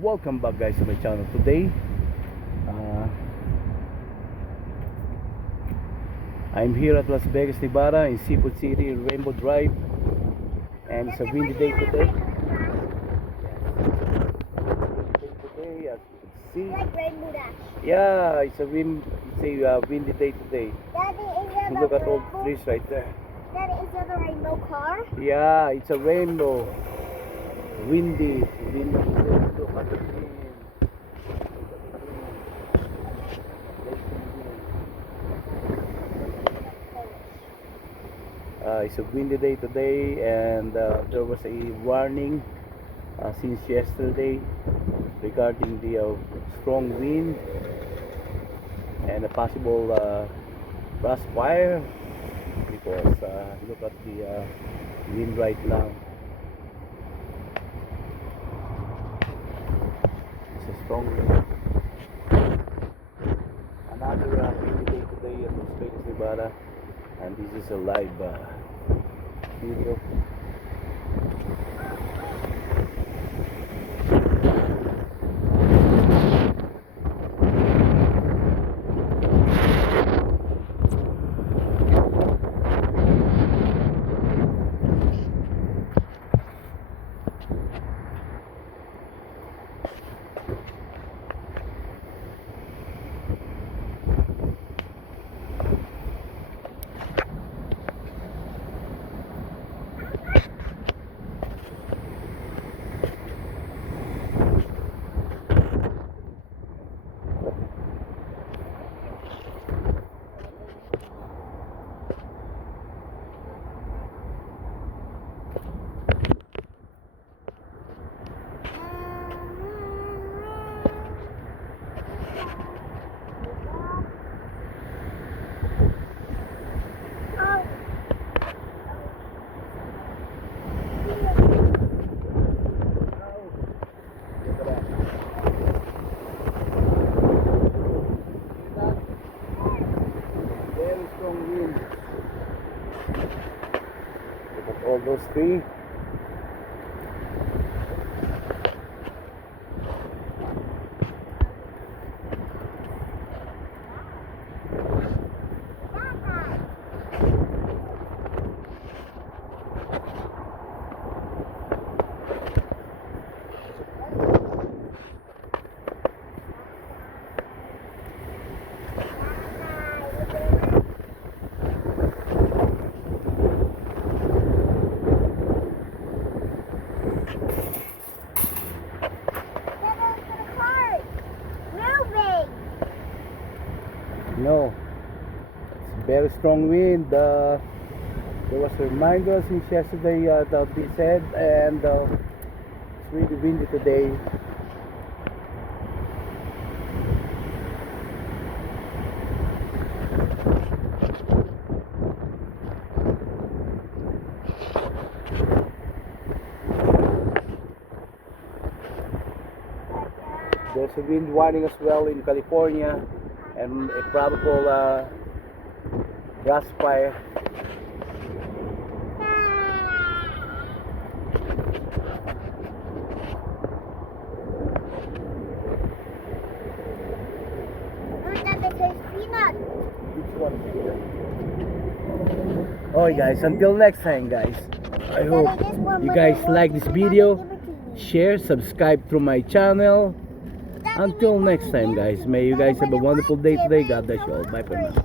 Welcome back guys to my channel. Today uh, I'm here at Las Vegas, Nevada in Seafood City, Rainbow Drive, and it's a windy day today. Today, as you can see, Like Rainbow Dash. yeah, it's a windy day today. Daddy, is that Look a at all rainbow? the trees right there. Daddy, is that a rainbow car? Yeah, it's a rainbow. Windy. Look at the wind. It's a windy day today, and there was a warning since yesterday regarding the strong wind and a possible grass fire because look at the wind right now. It's a strong wind. Another windy day today at Las Vegas, Nevada, and this is a live video. Very strong wind. Look at all those trees. No, it's very strong wind. There was a reminder since yesterday that they said, and it's really windy today. There's a wind warning as well in California, and a probable grass fire. Which one is it? Alright guys, until next time guys, I hope you guys like this video, share, subscribe to my channel. Until next time guys, may you guys have a wonderful day today. God bless you all. Bye for now.